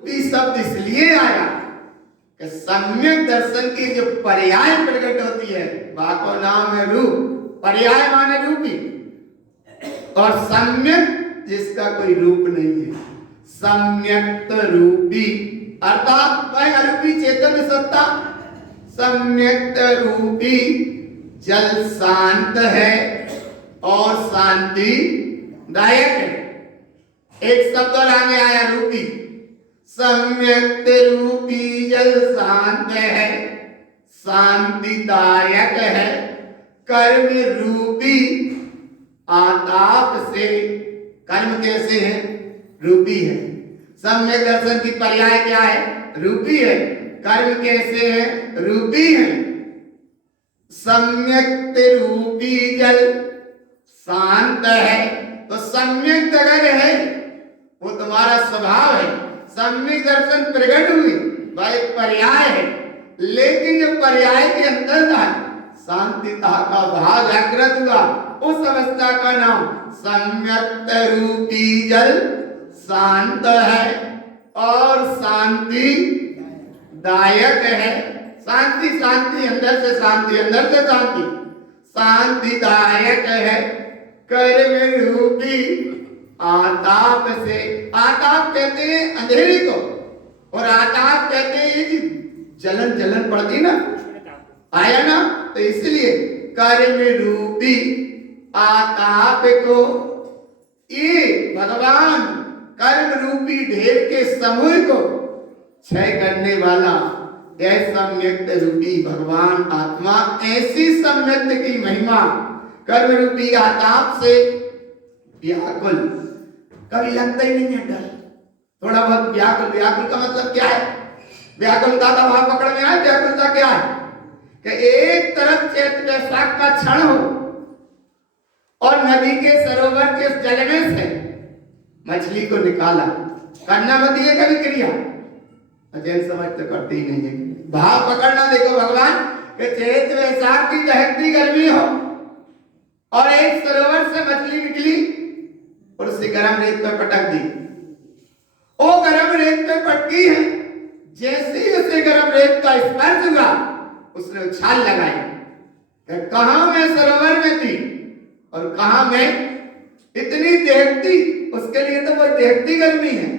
रूपी शब्द इसलिए आया कि सम्यक दर्शन की जो पर्याय प्रकट होती है वह को नाम है रूप। पर्याय माने रूपी, और सम्यक जिसका कोई रूप नहीं है, सम्यक्त रूपी अर्थात वह अरूपी चेतन सत्ता। सम्यक्त रूपी जल शांत है और शांति दायक है। एक शब्द और आगे आया रूपी। सम्यक्त रूपी जल शांत है, शांतिदायक है। कर्म रूपी आताप से, कर्म कैसे है? रूपी है। सम्यक दर्शन की पर्याय क्या है? रूपी है। कर्म कैसे है? रूपी है। सम्यक्त रूपी जल शांत है, तो सम्यक अगर है वो तुम्हारा स्वभाव है। सम्यक दर्शन प्रकट हुई वह एक पर्याय है, लेकिन जो पर्याय के अंदर था शांतिता का भाव जागृत हुआ, उस अवस्था का नाम सम्यक्त रूपी जल शांत है और शांति दायक है। शांति शांति अंदर से शांति, अंदर से शांति, शांतिदायक है। कर्म रूपी आताप से, आताप कहते हैं अंधेरे को, और आताप कहते हैं जलन जलन पड़ती ना, आया ना, तो इसलिए कर्म रूपी आताप को ये भगवान कर्म रूपी ढेर के समूह को क्षय करने वाला यह सम्यक्त रूपी भगवान आत्मा, ऐसी सम्यक्त की महिमा कर्म रूपी आताप से व्याकुल, कभी लगता ही नहीं है डर, थोड़ा बहुत व्याकुल। व्याकुल का मतलब क्या है? व्याकुलता का भाव पकड़ में आए। व्याकुलता क्या है? कि एक तरफ चैत्र वैशाख का क्षण हो और नदी के सरोवर के जल में से मछली को निकाला, करना मत ये कभी क्रिया, अजय समझ तो करती ही नहीं है। भाव पकड़ना देखो भगवान कि चैत्र वैशाख की दहकती गर्मी हो और एक सरोवर से मछली निकली और उसे गर्म रेत पर पटक दी। वो गर्म रेत पे पटकी है, जैसे ही उसे गर्म रेत का स्पर्श हुआ उसने उछाल लगाई कि कहां मैं सरोवर में थी और कहां मैं इतनी दहकती, उसके लिए तो वो दहकती गर्मी है।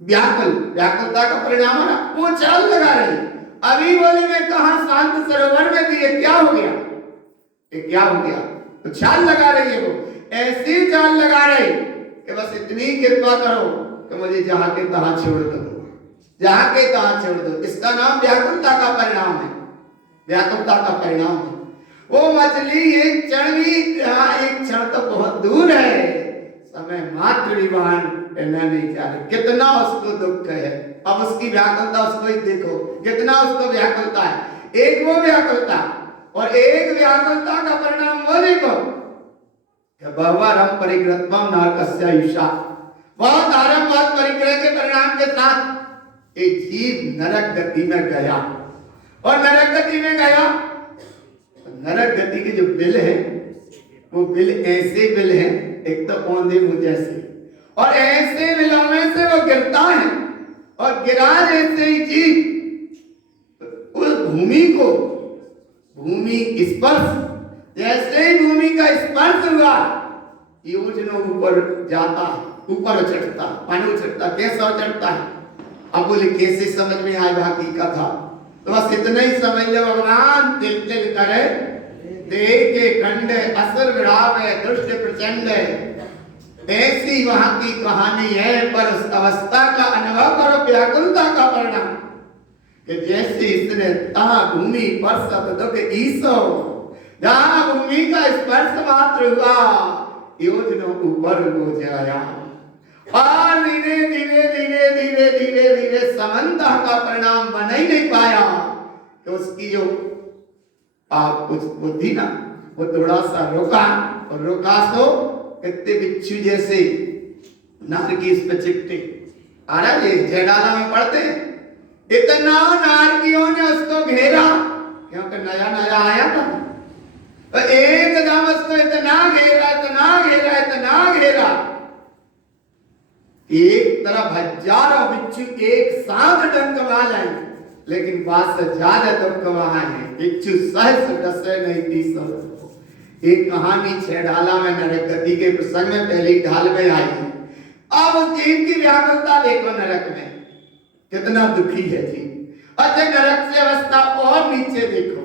व्याकुल, व्याकुलता का परिणाम है, वो उछाल लगा रही। अभी बोले मैं कहां शांत सरोवर में थी, ये क्या हो गया? ये क्या हो गया? उछाल लगा रही है वो, ऐसी चाल लगा रही कि बस इतनी कृपा करो कि मुझे जहां के तहां छोड़ दो, जहां के तहां छोड़ दो। इसका नाम व्याकुलता का परिणाम है। व्याकुलता का परिणाम है। वो मछली एक क्षण भी, एक क्षण तो बहुत दूर है, समय मात्र विमान नहीं जा रही, कितना उसको दुख है। अब उसकी व्याकुलता उसको ही देखो, कितना उसको व्याकुलता है। एक वो व्याकुलता और एक व्याकुलता का परिणाम वो देखो, बहुवारम परिग्रहत्वम नरकस्यायुषा, बहुत आरंभवाद परिग्रह के परिणाम के साथ एक जीव नरक गति में गया, और नरक गति में गया। नरक गति के जो बिल है वो बिल ऐसे बिल है, एक तो औंधे मुंह जैसे, और ऐसे बिलों में से वो गिरता है, और गिरा जैसे ही जीव उस भूमि को, भूमि स्पर्श, जैसे ही भूमि का स्पर्श हुआ योजनों ऊपर जाता, ऊपर चढ़ता, पानी उछलता, कैसा चढ़ता है? अब बोले कैसे समझ में आए बाकी का था, तो बस इतना ही समझ लो भगवान तिल तिल करे देह के खंड, असर विराव है, दुष्ट प्रचंड है, ऐसी वहां की कहानी है। पर उस अवस्था का अनुभव करो, व्याकुलता का परिणाम कि जैसे इसने तहा भूमि पर सतदुख ईसो, जहां भूमि का स्पर्श मात्र हुआ योजनों ऊपर हो जाया, और धीरे धीरे धीरे धीरे धीरे धीरे समंता का परिणाम बन ही नहीं पाया कि उसकी जो आप कुछ बुद्धि ना, वो थोड़ा सा रुका, और रुका तो कितने बिच्छू जैसे नारकी इस पे चिपटे आ रहा है, जयडाला में पढ़ते हैं, इतना नारकियों ने उसको घेरा, क्योंकि नया नया आया था, तो एकदम उसको इतना घेरा, इतना घेरा, इतना घेरा एक तरफ हजारों बिच्छू एक साथ डंक मारे, लेकिन बात से ज्यादा दुख वहां है, बिच्छू सहस डसे नहीं तीसो। एक कहानी छह ढाला में नरक गति के प्रसंग में पहली ढाल में आई है। अब उस जीव की व्याकुलता देखो, नरक में कितना दुखी है जीव। अच्छा, नरक से अवस्था और नीचे देखो,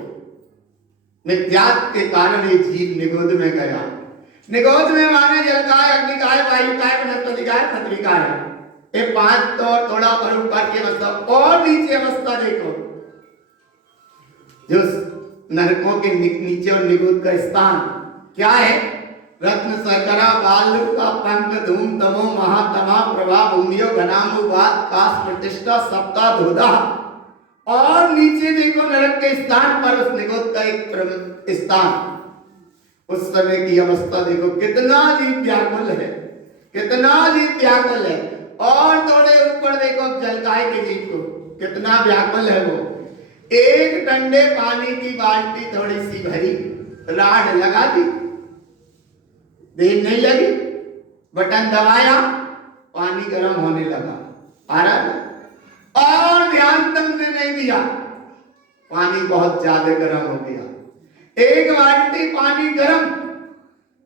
मिथ्यात्व के कारण ये जीव निगोद में गया। निगोद में माने जलकाय, अग्निकाय, वायुकाय, वनस्पतिकाय, पृथ्वीकाय, ये पांच तो थोड़ा और ऊपर की अवस्था और नीचे अवस्था देखो, जो नरकों के नीचे और निगोद का स्थान क्या है? रत्न सरकरा बालू का पंख धूम तमो महातमा प्रभा भूमियो घनामु बात काश प्रतिष्ठा सप्ताह धोधा। और नीचे देखो नरक के स्थान पर उस निगोद का एक स्थान, उस समय की अवस्था देखो, कितना जीव व्याकुल है, कितना जीव व्याकुल है। और थोड़े ऊपर देखो जलकाय के जीव को, कितना व्याकुल है वो। एक ठंडे पानी की बाल्टी थोड़ी सी भरी, राड लगा दी, देर नहीं लगी, बटन दबाया, पानी गर्म होने लगा, आ रहा है। और ध्यान तुमने नहीं दिया, पानी बहुत ज्यादा गर्म हो गया। एक बाल्टी पानी गर्म,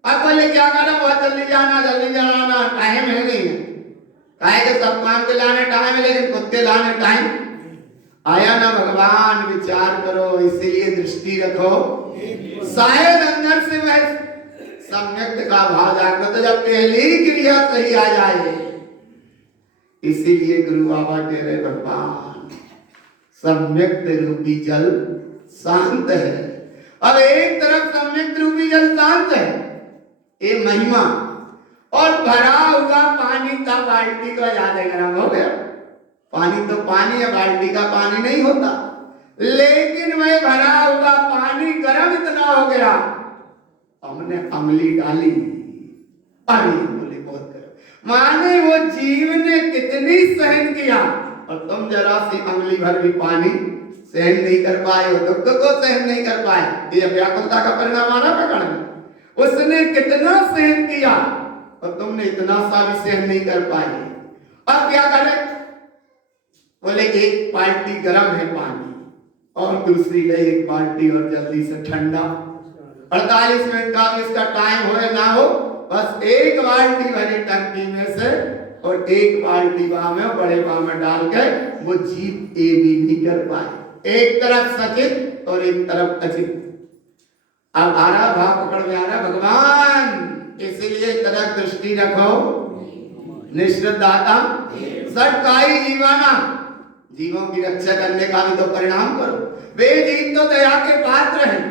अब बोले क्या करना, बहुत जल्दी जाना टाइम है नहीं है, काहे के सब काम के लाने टाइम है, लेकिन कुत्ते लाने टाइम आया ना। भगवान विचार करो, इसीलिए दृष्टि रखो, शायद अंदर से वह सम्यक्त का भाव जागृत, जब पहली क्रिया सही आ जाए। इसीलिए गुरु बाबा कह रहे, भगवान सम्यक्त रूपी जल शांत है। अब एक तरफ सम्यक्त रूपी जल शांत है, ये महिमा, और भरा हुआ पानी था, बाल्टी का ज्यादा गर्म हो गया। पानी तो पानी है, बाल्टी का पानी नहीं होता, लेकिन वह भरा हुआ पानी गर्म इतना हो गया, हमने अमली डाली, अरे बोले बहुत गर्म। माने वो जीव ने कितनी सहन किया, और तुम जरा सी अमली भर भी पानी सहन नहीं कर पाए हो, दुख को सहन नहीं कर पाए। ये व्याकुलता का परिणाम आ रहा पकड़ में, उसने कितना सहन किया और तुमने इतना सा भी सहन नहीं कर पाए। अब क्या करें? बोले एक बाल्टी गर्म है पानी, और दूसरी ले एक बाल्टी और जल्दी से ठंडा। 48 मिनट का भी इसका टाइम हो या ना हो, बस एक बाल्टी भरी टंकी में से और एक बाल्टी वहां में बड़े वहां में डाल के वो जीव ये भी नहीं कर पाए। एक तरफ सचित और एक तरफ अचित। अब आ रहा भाव पकड़ में आ रहा, भगवान इसलिए तरफ दृष्टि रखो, निश्चिदाता सटकाई जीवाना, जीवों की रक्षा करने का भी तो परिणाम करो। वे जीव तो दया के पात्र हैं,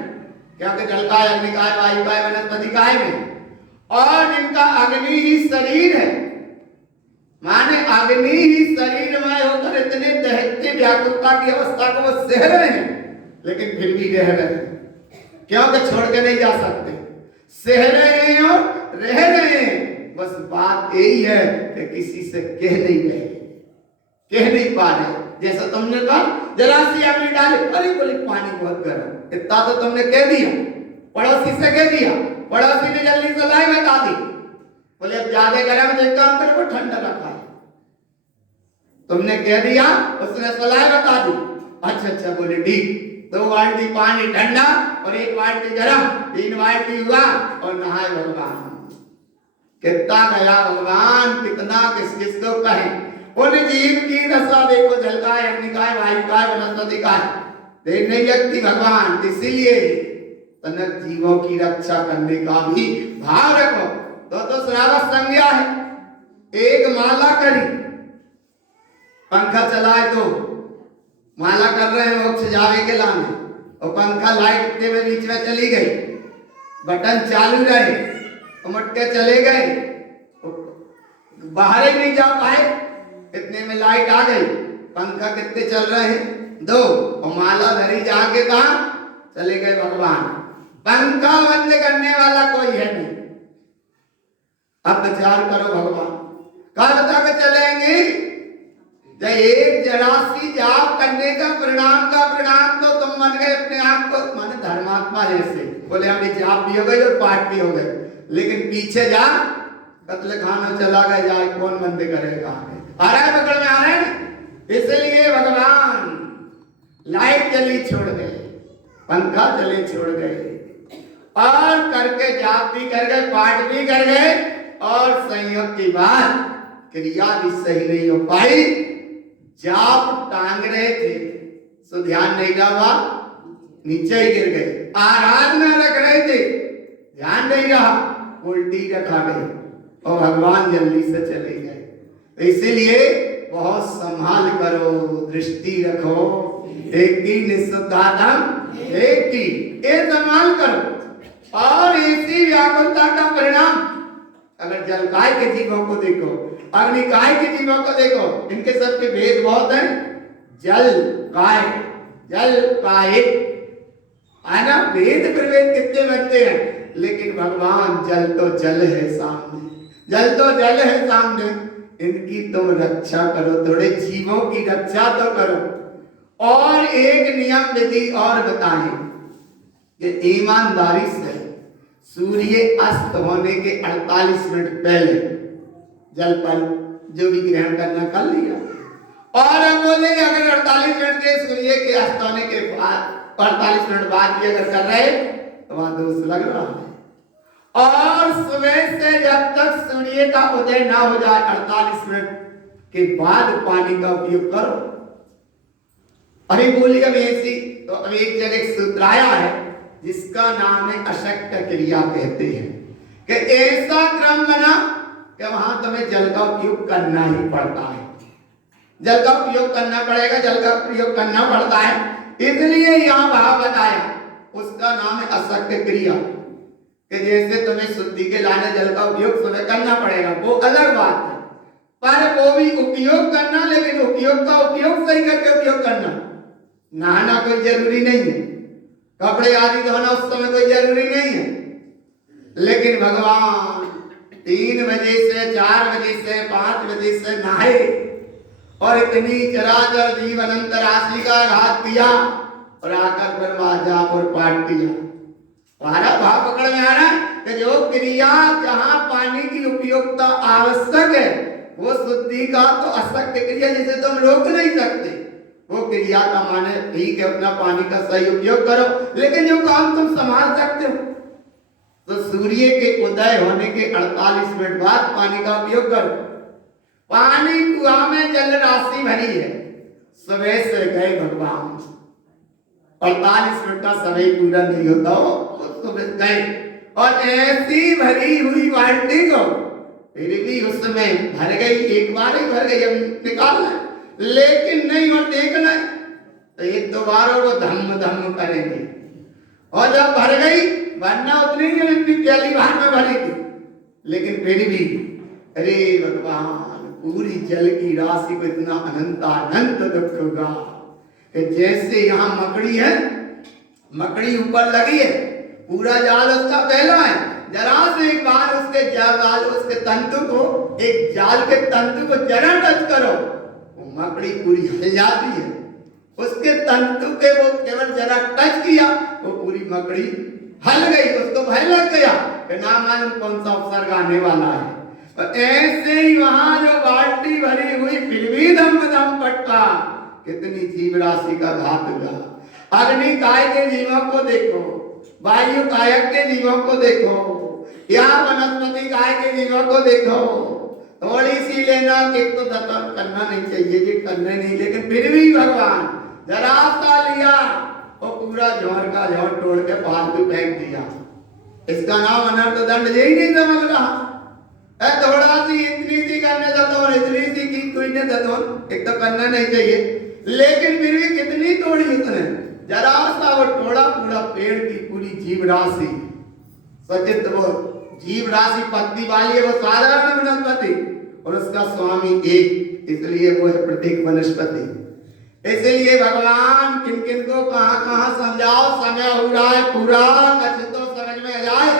क्या कि जलकाय, अग्निकाय, वायुकाय, वनस्पतिकाय में, और जिनका अग्नि ही शरीर है, माने अग्नि ही शरीर में होकर इतने दहकते व्याकुलता की अवस्था को वो सह रहे हैं, लेकिन फिर भी रह रहे हैं, क्योंकि छोड़ के नहीं जा सकते, सह रहे हैं और रह रहे हैं। बस बात यही है कि किसी से कह नहीं रहे, कह नहीं पा रहे। जैसा तुमने कहा जरा सी अमली डाली, अरे बोले पानी बहुत गर्म, इतना तो तुमने कह दिया, पड़ोसी से कह दिया, पड़ोसी ने जल्दी से लाई बता दी, बोले अब ज्यादा गर्म तो एक काम करो वो ठंडा रखा है, तुमने कह दिया, उसने सलाह बता दी, अच्छा बोले ठीक, 2 बाल्टी पानी ठंडा और 1 बाल्टी गर्म, 3 बाल्टी हुआ और नहाए भगवान। कितना गया भगवान, कितना किस किस को कहे। उन जीव की दशा देखो, जलकाय, अग्निकाय, वायुकाय, वनस्पतिकाय, देख नहीं लगती भगवान। इसीलिए तनक जीवों की रक्षा करने का भी भाव रखो। तो श्रावक संज्ञा है, एक माला करी, पंखा चलाए तो माला कर रहे हैं मोक्ष जावे के लाने, और पंखा लाइट के में बीच में चली गई, बटन चालू रहे, उमट के चले गए, बाहर ही नहीं जा पाए, इतने में लाइट आ गई, पंखा कितने चल रहे हैं 2, और माला धरी जाके कहा चले गए भगवान। पंखा बंद करने वाला कोई है नहीं। अब विचार करो भगवान कब तक चलेंगे? जब एक जरा सी जाप करने का परिणाम तो तुम बन गए अपने आप को, माने धर्मात्मा जैसे, बोले हमें जाप भी हो गई और पाठ भी हो गए, लेकिन पीछे जा कत्ल खाना चला गया जाए, कौन बंद करेगा? आ रहा है पकड़ में, आ रहा है। इसलिए भगवान लाइट जली छोड़ गए, पंखा चले छोड़ गए, और करके जाप भी कर गए, पाठ भी कर गए, और संयोग की बात क्रिया भी सही नहीं हो पाई। जाप टांग रहे थे, सो ध्यान नहीं रहा, नीचे ही गिर गए। आराधना रख रहे थे, ध्यान नहीं रहा, उल्टी रखा गई, और भगवान जल्दी से चले गए। तो इसीलिए बहुत संभाल करो, दृष्टि रखो, एक की निःशुद्धात्म एक की, ये संभाल करो। और इसी व्याकुलता का परिणाम अगर जलकाय के जीवों को देखो, अग्निकाय के जीवों को देखो, इनके सबके भेद बहुत हैं। जल काय, जल काय है ना, भेद प्रभेद कितने बनते हैं, लेकिन भगवान जल तो जल है सामने, जल तो जल है सामने, इनकी तुम रक्षा करो, थोड़े जीवों की रक्षा तो करो। और एक नियम विधि और बताएं कि ईमानदारी से सूर्य अस्त होने के 48 मिनट पहले जलपान जो भी ग्रहण करना कर लिया। और हम बोले अगर 48 मिनट के सूर्य के अस्त होने के बाद 48 मिनट बाद भी अगर कर रहे तो वहां दोष लग रहा है। और सुबह से जब तक सूर्य का उदय ना हो जाए 48 मिनट के बाद पानी का उपयोग करो। अरे बोलिए अब ऐसी, तो अब एक जगह सूत्र आया है जिसका नाम है अशक्त क्रिया कहते हैं, कि ऐसा क्रम बना कि वहां तुम्हें जल का उपयोग करना ही पड़ता है, जल का उपयोग करना पड़ेगा, जल का प्रयोग करना पड़ता है। इसलिए यहां भाव बताया, उसका नाम है अशक्त क्रिया, कि जैसे तुम्हें शुद्धि के लाने जल का उपयोग सुबह करना पड़ेगा, वो अलग बात है, पर वो भी उपयोग करना, लेकिन उपयोग का उपयोग सही करके उपयोग करना। नहाना कोई जरूरी नहीं है, कपड़े आदि धोना उस समय कोई जरूरी नहीं है, लेकिन भगवान 3 बजे से 4 बजे से 5 बजे से नहाए और इतनी चराचर जीव अनंत राशि का घात किया और आकर ब्रह्मा जाप और पाठ किया। हमारा भाव पकड़ में आ रहा है कि जो क्रिया जहां पानी की उपयोगिता आवश्यक है वो शुद्धि का तो अशक्त क्रिया जिसे तुम रोक नहीं सकते, वो क्रिया का माने ठीक है अपना पानी का सही उपयोग करो, लेकिन जो काम तुम संभाल सकते हो तो सूर्य के उदय होने के 48 मिनट बाद पानी का उपयोग करो। पानी कुआं में जल राशि भरी है, सुबह से गए भगवान, 48 मिनट का समय पूरा नहीं होता हो तो सुबह गए और ऐसी भरी हुई बाल्टी को फिर भी उसमें भर गई, एक बार ही भर गई, अब निकालना लेकिन नहीं और देखना तो एक दो बार और वो धम धम करेंगे, और जब भर गई भरना उतनी ही जितनी पहली बार में भरी थी, लेकिन फिर भी अरे भगवान पूरी जल की राशि को इतना अनंत दुख होगा कि जैसे यहाँ मकड़ी है, मकड़ी ऊपर लगी है, पूरा जाल उसका पहला है, जरा से एक बार उसके जाल उसके तंतु को, एक जाल के तंतु को जरा टच करो मकड़ी पूरी हिल जाती है, उसके तंतु के वो केवल जरा टच किया वो पूरी मकड़ी हल गई, उसको भय लग गया कि ना मालूम कौन सा उपसर्ग आने वाला है। और ऐसे ही वहां जो बाल्टी भरी हुई फिर भी धम धम पटका, कितनी जीव राशि का घात हुआ। अग्नि काय के जीवों को देखो, वायु कायक के जीवों को देखो, या वनस्पति काय के जीवों को देखो, थोड़ी सी लेना एक तो करना नहीं चाहिए, ये करने नहीं, लेकिन फिर भी भगवान जरा सा लिया और पूरा झोर का झोर तोड़ के फालतू फेंक दिया। इसका नाम अनर्थ दंड यही नहीं समझ रहा है। थोड़ा सी इतनी सी करने देता हूँ, इतनी सी की कोई नहीं देता हूँ, एक तो करना नहीं चाहिए, लेकिन फिर भी कितनी तोड़ी उसने, जरा सा वो तोड़ा पूरा पेड़ की पूरी जीव राशि सचित, वो जीव राशि पत्ती वाली है, वो साधारण वनस्पति और उसका स्वामी एक, इसलिए वो है प्रत्येक वनस्पति। इसलिए भगवान किन किन को कहां कहां समझाओ, समय हो रहा है पूरा, कछ तो समझ में आ जाए,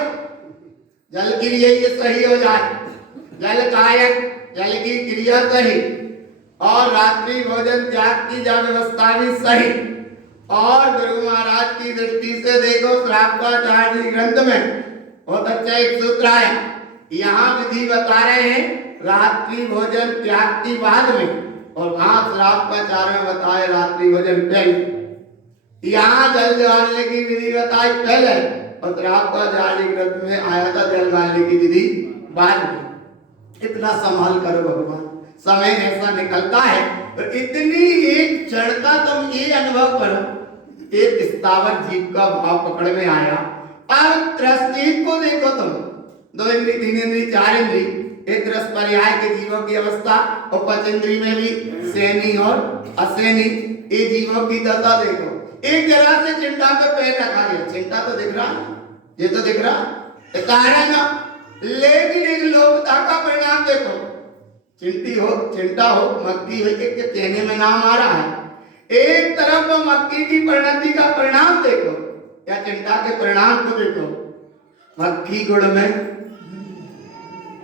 जल की ये सही हो जाए, जल कायक जल की क्रिया सही, और रात्रि भोजन त्याग की जा व्यवस्था भी सही। और गुरु महाराज की दृष्टि से देखो श्रावकाचार्य ग्रंथ में बहुत अच्छा एक सूत्र है, यहाँ विधि बता रहे हैं रात्रि भोजन त्याग की बाद में, और वहां श्रापाचार्य में बताए रात्रि भोजन पहले। यहाँ जल डालने की विधि बताई पहले, और श्रापाचार्य ग्रंथ में आया था जल डालने की विधि बाद में। इतना संभाल करो भगवान, समय ऐसा निकलता है। तो इतनी एक क्षणता तुम ये अनुभव करो, एक स्थावर जीव का भाव पकड़ में आया। अब त्रस्तीप को देखो तुम, 2 इंद्री 3 इंद्री 4 इंद्री, एक रस पर्याय के जीवों की अवस्था, और 5 इंद्री में भी सैनी और असैनी ये जीवों की दशा देखो। एक जरा से चिंता पे पैर रखा गया, चिंता तो दिख रहा, ये तो दिख रहा कारण, लेकिन एक लोकता का परिणाम देखो। चिंटी हो, चिंता हो, मक्की हो, एक के कहने में नाम आ रहा है। एक तरफ मक्की की परिणति का परिणाम देखो, या चिंता के परिणाम को देखो। मक्खी गुड़ में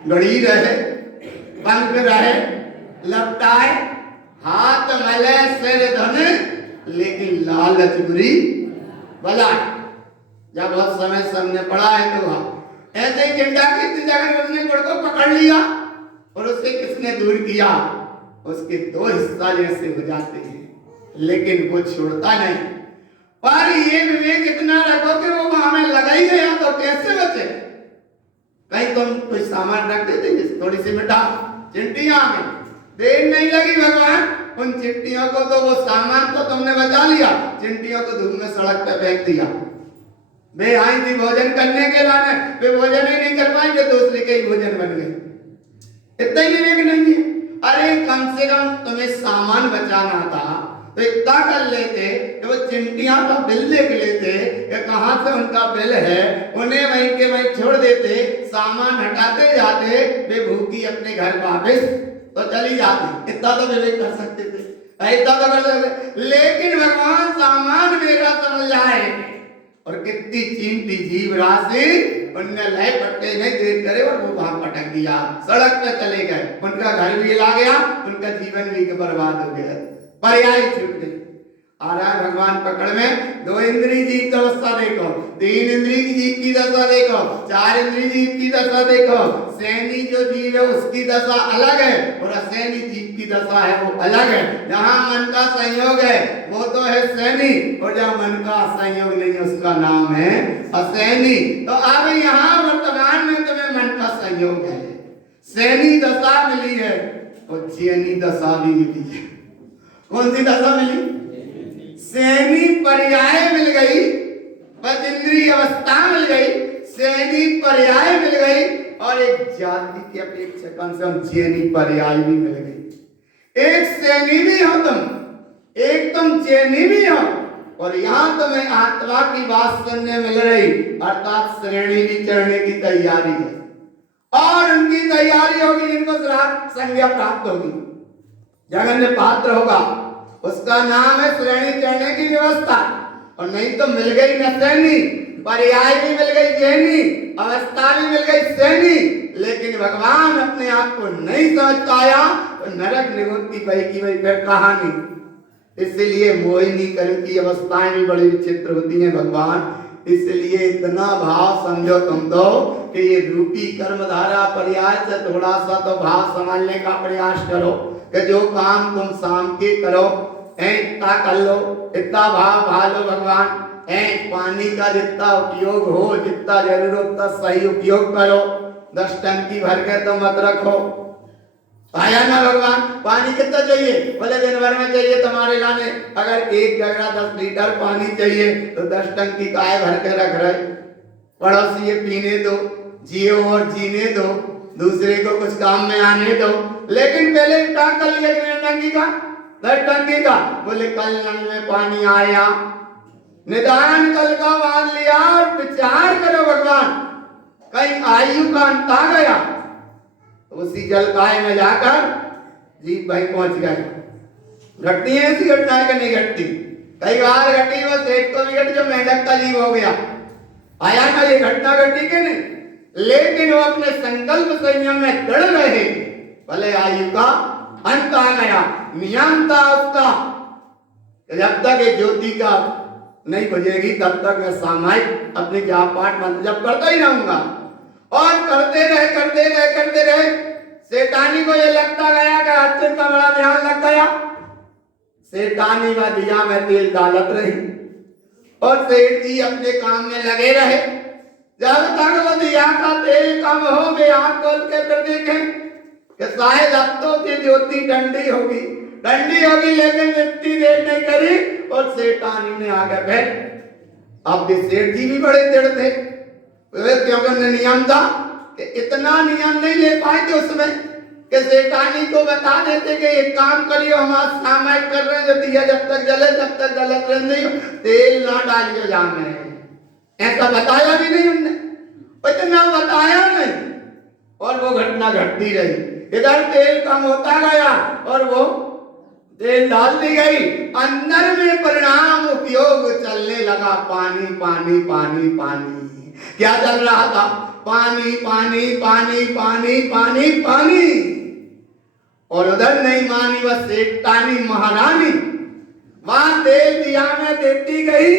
गड़ी रहे, पंख रहे, लपटाए, हाथ मले सिर धने, लेकिन लालच बुरी बला। जब बहुत समय सामने पड़ा है तो वहां ऐसे ही चिंता की जगह उसने गुड़ को पकड़ लिया, और उससे किसने दूर किया, उसके 2 हिस्सा जैसे हो जाते हैं, लेकिन वो छोड़ता नहीं। पर ये विवेक इतना रखो कि वो वहां में लगा ही गया तो कैसे बचे। कहीं तुम कुछ सामान रख देते, थोड़ी सी मिटा, चिंटियां आ गई, देर नहीं लगी भगवान, उन चिंटियों को तो वो सामान तो तुमने बचा लिया, चिंटियों को धूप में सड़क पे फेंक दिया। वे आई थी भोजन करने के लाने, वे भोजन ही नहीं कर पाएंगे, दूसरे के ही भोजन बन गए। इतना ही विवेक नहीं है। अरे कम से कम तुम्हें सामान बचाना था तो इतना कर लेते कि वो चिंटियां का बिल देख लेते कि कहां से उनका बिल है, उन्हें वहीं के वहीं छोड़ देते, सामान हटाते जाते, वे भूखी अपने घर वापस तो चली जाती। इतना तो विवेक कर सकते थे, इतना तो कर सकते। लेकिन भगवान सामान मेरा समझ जाए, और कितनी कीमती जीव राशि उनने लय पट्टे नहीं देर करे और वो वहां पटक दिया, सड़क पे चले गए, उनका घर भी ला गया, उनका जीवन भी बर्बाद हो गया, पर्याय छूट गई। आ रहा है भगवान पकड़ में। 2 इंद्री जीव की अवस्था देखो, 3 इंद्री की जीव की दशा देखो, 4 इंद्री जीव की दशा देखो। सैनी जो जीव है उसकी दशा अलग है, और असैनी जीव की दशा है वो अलग है। जहाँ मन का संयोग है वो तो है सैनी, और जहाँ मन का संयोग नहीं है उसका नाम है असैनी। तो अब यहाँ वर्तमान में तुम्हें मन का संयोग है, सैनी दशा मिली है, और जैनी दशा भी मिली है। कौन सी दशा मिली? सैनी पर्याय मिल गई, बजिंद्री अवस्था मिल गई, सैनी पर्याय मिल गई, और एक जाति की अपेक्षा कम से कम जैनी पर्याय भी मिल गई। एक सैनी भी हो तुम, एक तुम जैनी भी हो, और यहाँ तुम्हें आत्मा की बात सुनने मिल रही, अर्थात श्रेणी भी चढ़ने की तैयारी है, और उनकी तैयारी होगी जिनको श्राद्ध संज्ञा प्राप्त होगी, जगन्य पात्र होगा, उसका नाम है श्रेणी चढ़ने की व्यवस्था। और नहीं तो मिल गई न सैनी, पर्याय भी मिल गई जैनी, अवस्था भी मिल गई सैनी, लेकिन भगवान अपने आप को नहीं समझ पाया, तो नरक निवृत्ति वही की वही फिर कहानी। इसलिए मोहिनी कर्म की अवस्थाएं भी बड़ी विचित्र होती हैं भगवान। इसलिए इतना भाव समझो तुम तो कि ये रूपी कर्म धारा पर्याय से थोड़ा सा तो भाव समझने का प्रयास करो कि जो काम तुम शाम के करो इतना कर लो, इतना भाव भालो भगवान। पानी का जितना उपयोग हो, जितना जरूरत उतना सही उपयोग करो, 10 टंकी भर के तो मत रखो। आया ना भगवान, पानी कितना चाहिए? बोले दिन भर में चाहिए तुम्हारे लाने, अगर एक गगरा 10 लीटर पानी चाहिए तो 10 टंकी काय भर के रख रहे। पड़ोसी ये पीने दो, जियो और जीने दो, दूसरे को कुछ काम में आने दो, लेकिन पहले स्टार्ट कर लिया कि टंकी का 10 टंकी का। बोले कल नल में पानी आया, निदान कल का मान लिया, और विचार करो भगवान कहीं आयु का अंत आ गया, उसी जलकाय में जाकर जीव भाई पहुंच गए। घटती है ऐसी घटनाएं कि नहीं घटती? कई बार घटी, बस एक को भी घटी जो मेंढक का जीव हो गया। आया ना ये घटना घटी के नहीं, लेकिन वो अपने संकल्प संयम में दृढ़ रहे। भले आयु का अंत आ गया, नियम था उसका, जब तक ये ज्योति का नहीं बुझेगी तब तक मैं सामायिक अपने जाप पाठ मंत्र जप करता ही रहूंगा। और करते रहे। सेठानी को ये लगता गया कि अर्जुन का बड़ा ध्यान लग गया। सेठानी व दिया में तेल डालत रही और सेठ जी अपने काम में लगे रहे। जब तक वो दिया का तेल कम हो, वे आंख खोल के फिर देखें कि शायद अब तो की ज्योति ठंडी होगी, लेकिन इतनी देर नहीं करी और सेठानी ने आगे बैठ। अब भी सेठ जी भी बड़े दृढ़ थे, क्योंकि उन्हें नियम था कि इतना नियम नहीं ले पाए थे उसमें कि सेठानी को बता देते कि एक काम करियो, हम आज सामायिक कर रहे हैं, जो दिया जब तक जलत रहने तेल ना डालियो जामे। ऐसा बताया भी नहीं उनने, इतना बताया नहीं, और वो घटना घटती रही। इधर तेल कम होता गया और वो तेल डाल दी गई। अंदर में परिणाम उपयोग चलने लगा, पानी पानी पानी पानी। क्या चल रहा था? पानी पानी पानी पानी पानी पानी। और उधर नहीं मानी वह सेठानी महारानी, वहां तेल दिया में देती गई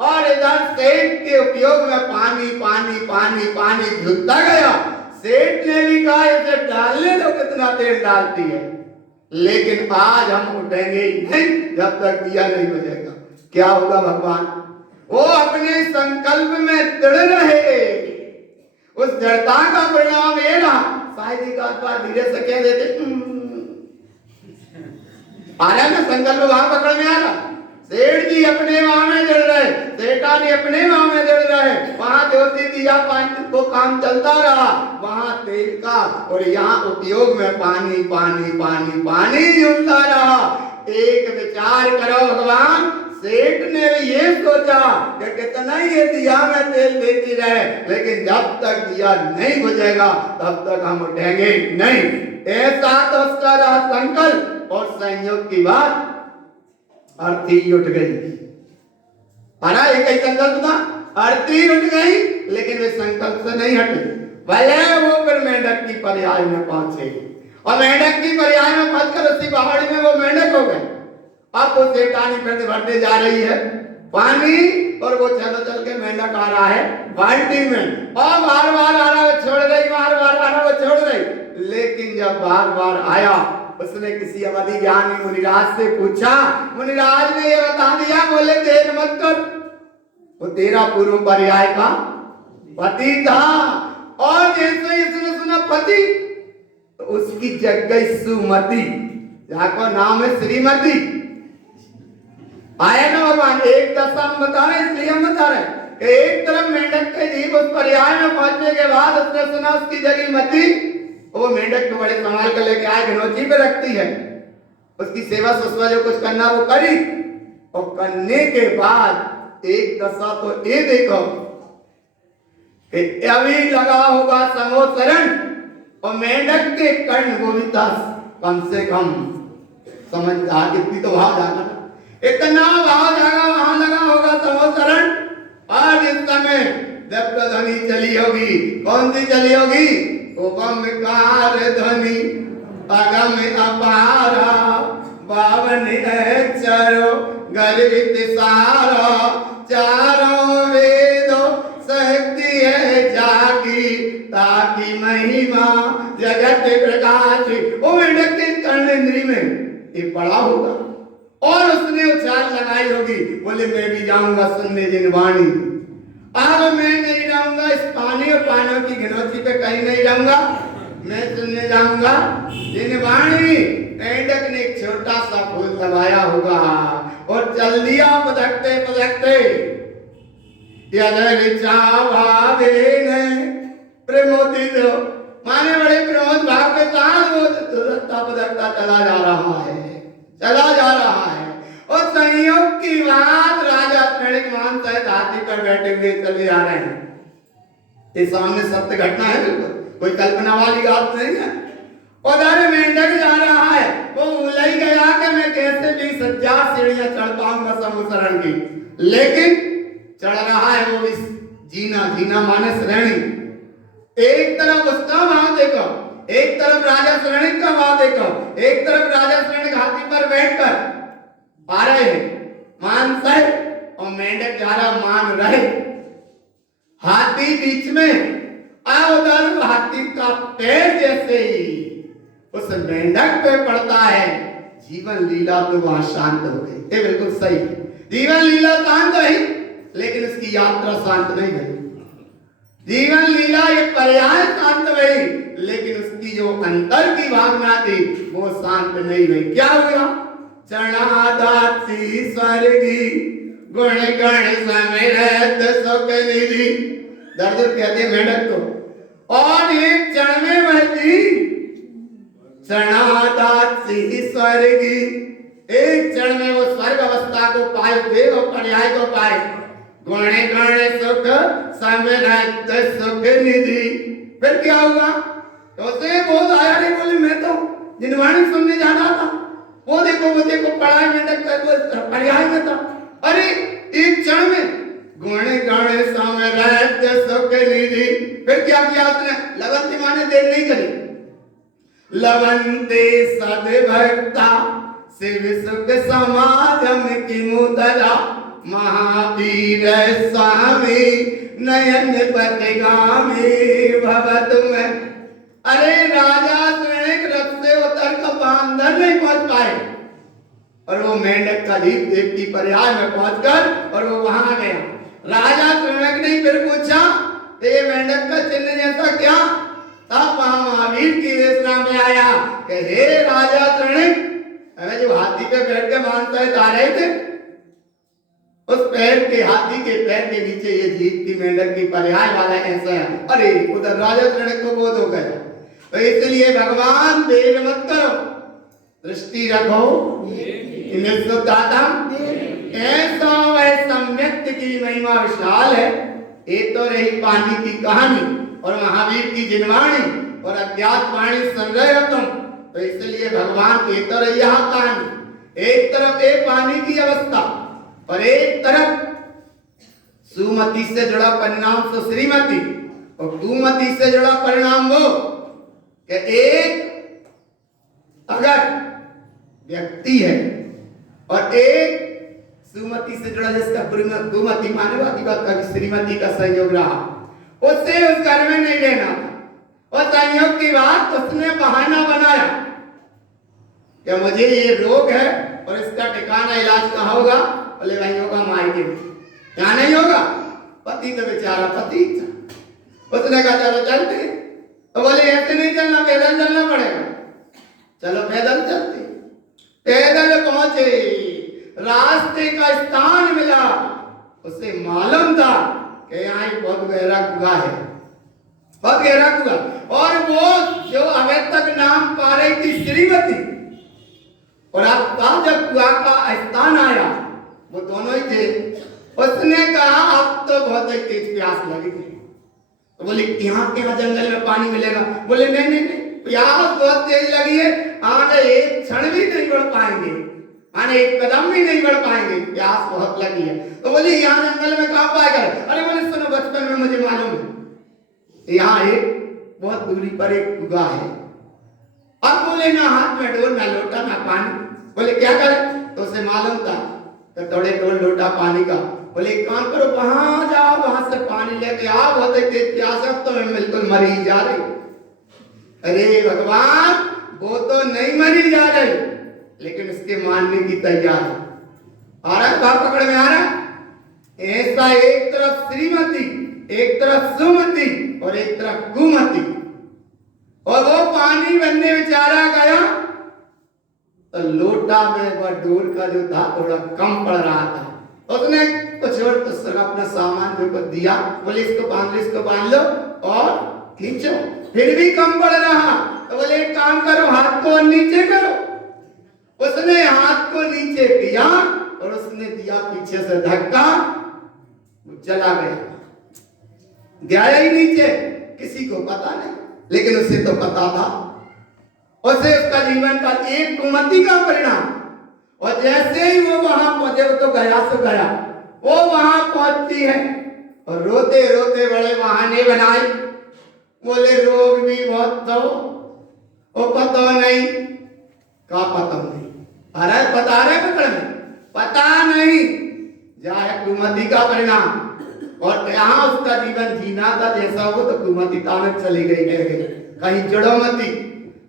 और इधर सेठ के उपयोग में पानी पानी पानी पानी झुकता गया। सेठ ने भी कहा इसे डालने दो, कितना तेल डालती है, लेकिन आज हम उठेंगे ही नहीं जब तक दिया नहीं बजेगा। क्या होगा भगवान? वो अपने संकल्प में दृढ़ रहे। उस दृढ़ता का परिणाम ये रहा, शायद एक आध बार धीरे से कह देते आ रहा ना, संकल्प वहां पकड़ में आ रहा। सेठ जी अपने वहां में दृढ़ रहे, सेठानी अपने वहां में दृढ़ रहे। वहां ज्योति दिया पानी को काम चलता रहा, वहां तेल का और यहाँ उपयोग में पानी पानी पानी पानी झूलता रहा। एक विचार करो भगवान, सेठ ने भी ये सोचा कि कितना ये दिया में तेल देती रहे, लेकिन जब तक दिया नहीं बुझेगा तब तक हम उठेंगे नहीं। ऐसा तो उसका रहा संकल्प, और संयोग की बात अर्थी उठ गई। अरे एक ही संकल्प था, अर्थी उठ गई, लेकिन वे संकल्प से नहीं हटे। भले वो फिर मेंढक की पर्याय में पहुंचे, और मेंढक की पर्याय में पहुंचकर उसी पहाड़ी में वो मेंढक हो गए। अब वो सेठानी फिर भरने जा रही है पानी, और वो चल के मेंढक आ रहा है बाल्टी में, और बार बार आ रहा है छोड़ रही, बार बार आ रहा है छोड़ रही। लेकिन जब बार बार आया, उसने किसी अवधि ज्ञानी मुनिराज से पूछा। मुनिराज ने ये बता दिया, बोले देर मत कर, वो तेरा पूर्व पर्याय का पति था। और जैसे इसने सुना पति, तो उसकी जग गई सुमति, जाको नाम है श्रीमती। आया ना भगवान, एक दशा हम बता रहे, इसलिए हम बता रहे कि एक तरफ मेंढक के जीव उस पर्याय में पहुंचने के बाद उसने सुना उसकी जगी मती, वो मेंढक को बड़े संभाल कर लेके आए, घनौची पे रखती है, उसकी सेवा ससुरा जो कुछ करना वो करी। और करने के बाद एक दशा तो ये देखो कि अभी लगा होगा समोसरण, और मेंढक के कर्ण वो भी 10 कम से कम समझदार, इतनी तो भाव जाना, इतना भाव जागा वहां लगा होगा समोसरण। और इस समय जब ध्वनि चली होगी, कौन सी चली होगी? ओमकार ध्वनि अगम अपारा, बावन अक्षरो गर्वित सारा, चारों वेदों शक्ति है जागी, ताकि महिमा जगत प्रकाश। वो मेंढक के कर्णेंद्री में ये पड़ा होगा, और उसने उछाल लगाई होगी, बोले मैं भी जाऊंगा सुनने जिन वाणी। अब मैं नहीं जाऊंगा इस पानी और पानियों की घनौची पे, कहीं नहीं जाऊंगा, मैं सुनने जाऊंगा जिन वाणी। मेंढक ने एक छोटा सा फूल दबाया होगा और चल दिया पधकते पधकते। प्रमोदित माने बड़े प्रमोद भाव के साथ वो पधकता पधकता चला जा रहा है। और संयोग की बात, राजा क्षणिक मान सहित हाथी पर बैठे हुए चले आ रहे हैं। ये सामने सत्य घटना है, बिल्कुल कोई कल्पना वाली बात नहीं है। उधर मेंढक जा रहा है, वो उलझ गया कि मैं कैसे भी 1000 सीढ़ियां चढ़ पाऊंगा समोसरण की, लेकिन चढ़ रहा है वो भी जीना माने श्रेणी। एक तरफ उसका भाव देखो, एक तरफ राजा श्रेणी का भाव देखो, एक तरफ राजा श्रेणी हाथी पर बैठकर आ रहे हैं मान सहित, और मेंढक जा रहा मान रहे, हाथी बीच में उधर हाथी का पैर जैसे ही उस मेंढक पे पड़ता है, जीवन लीला तो वहां शांत हो गई। ये बिल्कुल सही, जीवन लीला शांत हुई, लेकिन उसकी यात्रा शांत नहीं हुई। जीवन लीला ये पर्याय शांत हुई, लेकिन उसकी जो अंतर की भावना थी वो शांत नहीं हुई। क्या हुआ? चढ़ादाती स्वर्गी गुण गण समिरत सुख निधि। दर्द कहते मेंढक को, और एक क्षण में बहती चढ़ादाती स्वर्गी, एक क्षण में वो स्वर्ग अवस्था को पाए, देव पर्याय को पाए। गुण गण सुख समिरत सुख निधि। फिर क्या हुआ? तो उसे बहुत आया, नहीं बोले मैं तो जिनवाणी सुनने जाना था, वो देखो पढ़ाई में पर्याय में था। अरे एक क्षण में गुण गण समिरत सुख निधि। फिर क्या किया उसने? लवंती माने देर नहीं करी, लवंते सद्भक्ता शिव सुख समाजम की मुदरा महावीर स्वामी नयन पतिगामी भवतु में। अरे राजा श्रेणिक रथ से उतर कर बांधर नहीं पहुंच पाए, और वो मेंढक का दीप देव की पर्याय में पहुंचकर और वो वहां गया। राजा श्रेणिक ने फिर पूछा, ये मेंढक का चिन्ह जैसा क्या? तब वहां महावीर की देशना में आया कि हे राजा श्रेणिक, हमें जो हाथी पे बैठ के बांधता जा रहे थे, उस पैर के हाथी के पैर के नीचे ये जीत की मेंढक की पर्याय वाला ऐसा है। अरे उधर राजा श्रेणिक को बोध हो गया। तो इसलिए भगवान देर मत करो, दृष्टि रखो, ऐसा वह सम्यक्त की महिमा विशाल है। ये तो रही पानी की कहानी और महावीर की जिनवाणी और अज्ञात वाणी सुन रहे हो तुम। तो इसलिए भगवान की तरह यह कहानी, एक तरफ एक पानी की अवस्था और एक तरफ सुमति से जुड़ा परिणाम तो श्रीमती, और कुमति से जुड़ा परिणाम वो कि एक अगर व्यक्ति है और एक सुमति से जुड़ा, जिसका कुमति माने बाकी बात का श्रीमती का संयोग रहा, उससे उस घर में नहीं रहना था। और संयोग की बात उसने बहाना बनाया कि मुझे ये रोग है और इसका ठिकाना इलाज कहाँ होगा? बोले वही होगा मायके में। यहाँ नहीं होगा। पति तो बेचारा पति था, उसने कहा चलो चलते। तो बोले ऐसे नहीं चलना, पैदल चलना पड़ेगा। चलो पैदल चलते। पैदल पहुंचे, रास्ते का स्थान मिला, उसे मालूम था कि यहाँ एक बहुत गहरा कुआं है, बहुत गहरा कुआं। और वो जो अभी तक नाम पा रही थी श्रीमती, और अब जब कुआं का स्थान आया, वो दोनों ही थे। उसने कहा अब तो बहुत तेज प्यास लगेगी। तो बोले यहाँ जंगल में पानी मिलेगा? बोले नहीं नहीं नहीं, प्यास बहुत तेज लगी है, आगे एक क्षण भी नहीं बढ़ पाएंगे, माने एक कदम भी नहीं बढ़ पाएंगे, प्यास बहुत लगी है। तो बोले यहाँ जंगल में कहाँ पाएगा? अरे बोले सुनो, बचपन में मुझे मालूम है यहाँ एक बहुत दूरी पर एक कुआं है। अब बोले ना हाथ में डोल, ना लोटा, ना पानी। बोले क्या करें? तो उसे मालूम था तो थोड़े डोल लोटा पानी का। बोले एक काम करो, वहां जाओ, वहां से पानी लेके आओ, बहुत तेज प्यास है, तो मैं बिल्कुल मरी जा रही। अरे भगवान, वो तो नहीं मरी जा रही, लेकिन उसके मानने की तैयार है। आ रहा है बात पकड़ में आ रहा है। ऐसा एक तरफ श्रीमती, एक तरफ सुमति और एक तरफ कुमति। और वो पानी बनने बेचारा गया तो लोटा में वह डोल का जो था थोड़ा कम पड़ रहा था। उसने कुछ और तो अपना सामान जो को दिया, बोले इसको बांध लो और खींचो, फिर भी कम पड़ रहा। तो बोले एक काम करो, हाथ को नीचे करो। उसने हाथ को नीचे किया और उसने दिया पीछे से धक्का, चला गया ही नीचे। किसी को पता नहीं, लेकिन उसे तो पता था। उसे उसका जीवन का एक कुमति का परिणाम। और जैसे ही वो वहां पहुंचे, वो तो गया सो गया, वो वहां पहुंचती है और रोते रोते बड़े बहाने बनाए। बोले रोग भी बहुत तो वो पता नहीं, का पता नहीं, अरे पता रहे पकड़ में पता नहीं, जाए कुमति का परिणाम। और यहाँ उसका जीवन जीना था जैसा हो तो कुमतिता में चली गई कहीं जड़ो मती।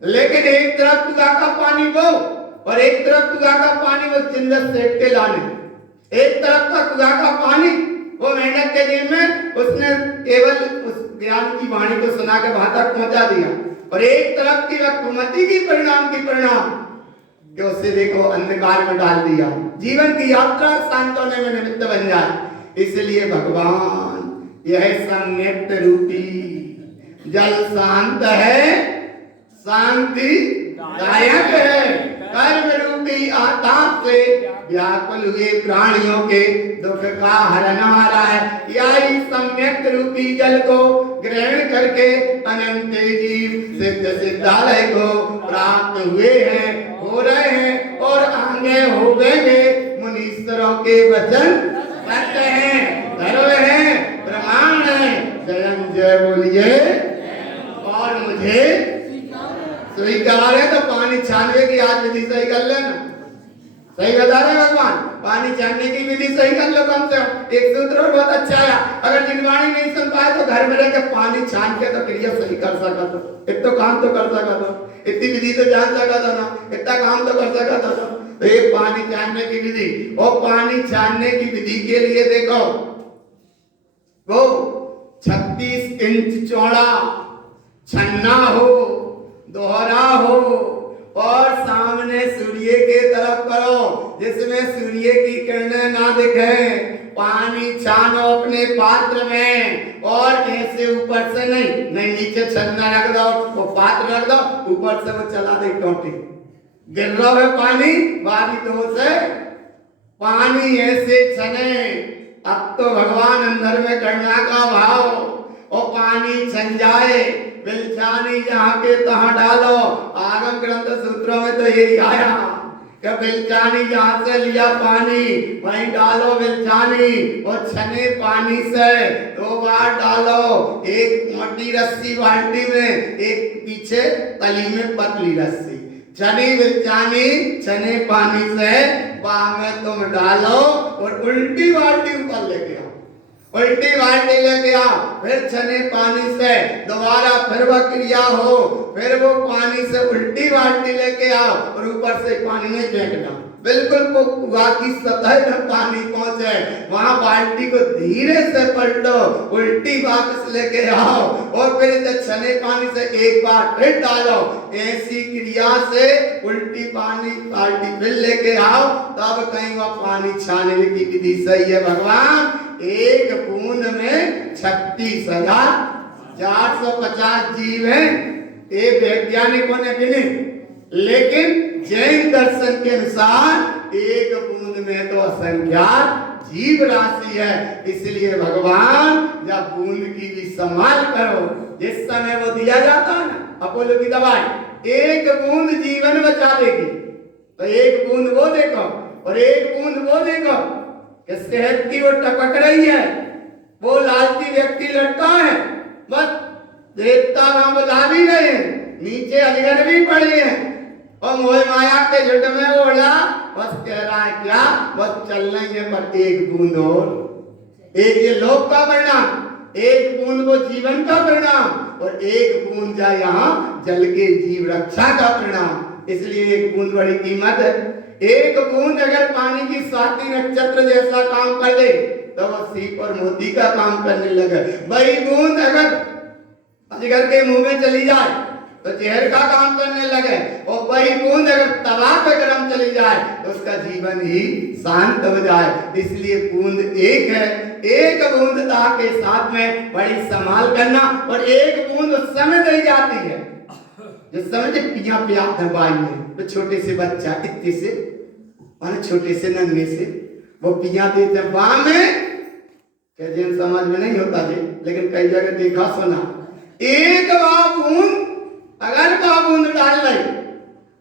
लेकिन एक तरफ कुआ का पानी वो और एक तरफ कुआ का पानी वो चिंदस सेक के लाने। एक तरफ का कुआ का पानी वो मेंढक के जेब में उसने केवल उस ज्ञान की वाणी को सुना के वहां तक पहुंचा दिया। और एक तरफ की वह कुमति की परिणाम कि उसे देखो अंधकार में डाल दिया। जीवन की यात्रा शांत होने में निमित्त बन जाए। इसलिए भगवान यह सम्यक रूपी जल शांत है, शांति दायक है। कर्म रूपी आताप से व्याकुल हुए प्राणियों के दुख का हरनहारा है। यही सम्यक रूपी जल को ग्रहण करके अनंत जीव सिद्ध सिद्धालय को प्राप्त हुए हैं, हो रहे हैं और आगे हो गए। मुनीश्वरों के वचन सत्य हैं, धर्म है, प्रमाण है। जय जय बोलिए। और मुझे स्वीकार है तो पानी छानने की आज विधि सही कर लेना। सही बता रहे भगवान, पानी छानने की विधि सही कर लो कम से कम। एक सूत्र और बहुत अच्छा है, अगर जिनवाणी नहीं सुन पाए तो घर में रहकर पानी छान के तो क्रिया सही कर सका था। इतना काम तो कर सका था, इतनी विधि तो जान सका था ना, इतना काम तो कर सका था। तो ये पानी छानने की विधि, और पानी छानने की विधि के लिए देखो वो 36 इंच चौड़ा छन्ना हो, दोहरा हो और सामने सूर्य के तरफ करो जिसमें सूर्य की किरणें ना दिखे। पानी छानो अपने पात्र में और ऐसे ऊपर से नहीं नीचे छन्ना रख दो, वो पात्र रख दो, ऊपर से वो चला दे टोटी, गिर रहा है पानी बारी दो से पानी ऐसे छने। अब तो भगवान अंदर में करुणा का भाव और पानी छन जाए। बिलछानी जहाँ के तहाँ डालो। आगम ग्रंथ सूत्रों में तो यही आया कि बिलछानी जहाँ से लिया पानी वहीं डालो बिलछानी और छने पानी से 2 बार डालो। एक मोटी रस्सी बाल्टी में, एक पीछे तली में पतली रस्सी, छनी बिलछानी छने पानी से बाह में तुम डालो और उल्टी बाल्टी ऊपर लेके आओ। उल्टी बाल्टी लेके आओ, फिर छने पानी से दोबारा फिर वह क्रिया हो, फिर वो पानी से उल्टी बाल्टी लेके आओ और ऊपर से पानी में फेंकना। बिल्कुल कुआ की सतह में पानी पहुंचे, वहां बाल्टी को धीरे से पलटो, उल्टी वापस लेके आओ और फिर छने पानी से एक बार फिर डालो। ऐसी क्रिया से उल्टी पानी बाल्टी फिर लेके आओ, तब कहीं वह पानी छानने की विधि सही है। भगवान एक बूंद में 36,450 जीव हैं, ये वैज्ञानिकों ने गिने, लेकिन जैन दर्शन के अनुसार एक बूंद में तो असंख्यात जीव राशि है। इसलिए भगवान जब बूंद की भी संभाल करो, जिस समय वो दिया जाता है ना अपोलो की दवाई, एक बूंद जीवन बचा देगी। तो एक बूंद वो देखो और एक बूंद वो देखो कि सेहत की वो टपक रही है, वो लालची व्यक्ति लड़ता है, बस देवता वहां बुला भी रहे हैं, नीचे अजगर भी पड़े हैं और मोह माया के झुंड में ओढ़ा, बस कह रहा है क्या, बस चलना ही है पर एक बूंद और। एक ये लोक का परिणाम, एक बूंद वो जीवन का परिणाम और एक बूंद जा यहाँ जल के जीव रक्षा का परिणाम। इसलिए एक बूंद बड़ी कीमत है। एक बूंद अगर पानी की स्वाति नक्षत्र जैसा काम कर दे तो वो सीप और मोती का काम करने लगे। वही बूंद अगर अजगर के मुंह में चली जाए तो जहर का काम करने लगे, और वही बूंद अगर तवा पे गरम चली जाए तो उसका जीवन ही शांत हो जाए। इसलिए बूंद एक है, एक बूंदता के साथ में बड़ी संभाल करना। और एक बूंद उस समय दी जाती है जिस समय जब पिया पिया दबाई में तो छोटे से बच्चा इतने से और छोटे से नन्हे से वो पिया देते बाह में, कहते समझ में नहीं होता जी, लेकिन कई जगह देखा सुना। एक बूंद अगर बूंद डाल रही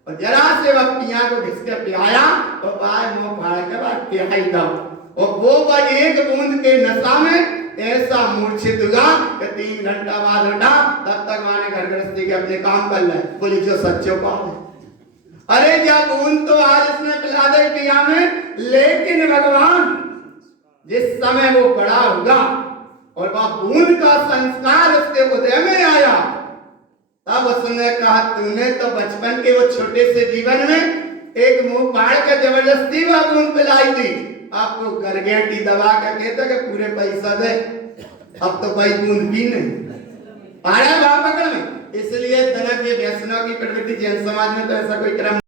और जरा से वह पिया को घिसके पियाया तो बाय मुंह फाड़ के बाद पिया ही दो, और वो एक बूंद के नशा में ऐसा मूर्छित हुआ कि 3 घंटा बाद उठा, तब तक माने घर गृहस्थी के अपने काम कर ले। बोली जो सच्चो पाप है। अरे क्या बूंद तो आज इसने पिला दे पिया में, लेकिन भगवान जिस समय वो बड़ा होगा और वह बूंद का संस्कार उसके उदय में आया। तब उसने कहा तूने तो बचपन के वो छोटे से जीवन में एक मुंह फाड़ के जबरदस्ती वह बूंद पिलाई थी, आपको गरगेटी दबा कर कहते कि पूरे पैसा दे, अब तो भाई बूंद भी नहीं पाड़ा वहां पकड़ में। इसलिए तनक ये वैष्णव की प्रवृत्ति जैन समाज में तो ऐसा कोई क्रम